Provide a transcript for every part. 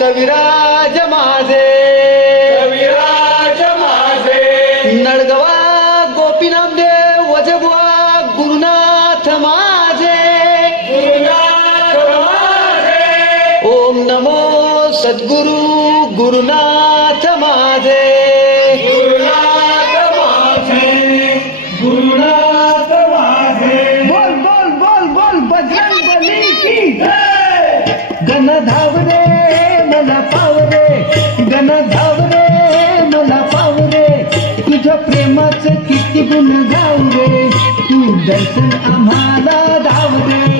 कविराज माझे। कविराज माझे। नडगवा गोपीनाथ देव वजबुवा गुरुनाथ माझे। गुरुनाथ माझे। ओम नमो सद्गुरु गुरुनाथ माझे। गुरुनाथ माझे। गुरुनाथ माझे। बोल बोल बोल बोल बजरंग बली की जय! गण धावरे मला पावरे. गण धावरे मला पावरे. तुझ्या प्रेमाचं किती गुण गावरे. तू दर्शन आम्हाला धावरे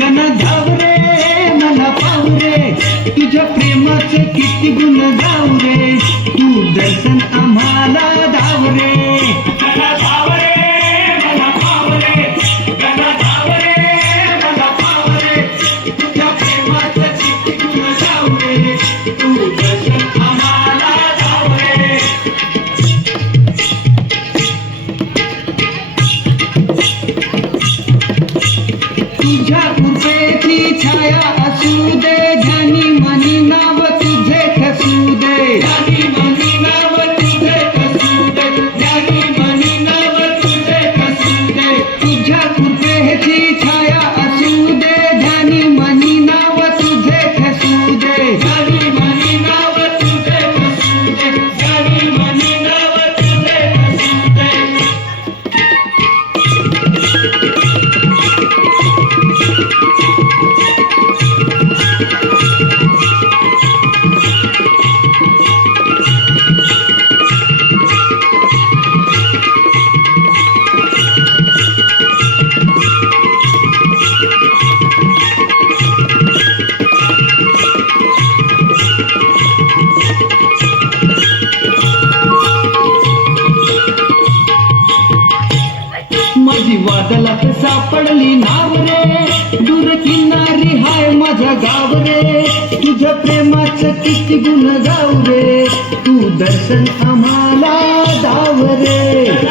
गण धावरे मला पावरे तुझ्या प्रेमाचं किती गुण गावरे तू दर्शन आम्हाला धावरे मला धावरे, मला तुझ्या प्रेमाचं किती गुण तू दर्शन आम्हाला तुझ्या कृपेची छाया असू दे. माझी सापडली नाव रे. दूर किनारी हाय माझा गाव रे. तुझ्या प्रेमाचं किती गुण गाव रे. तू दर्शन आम्हाला दाव रे.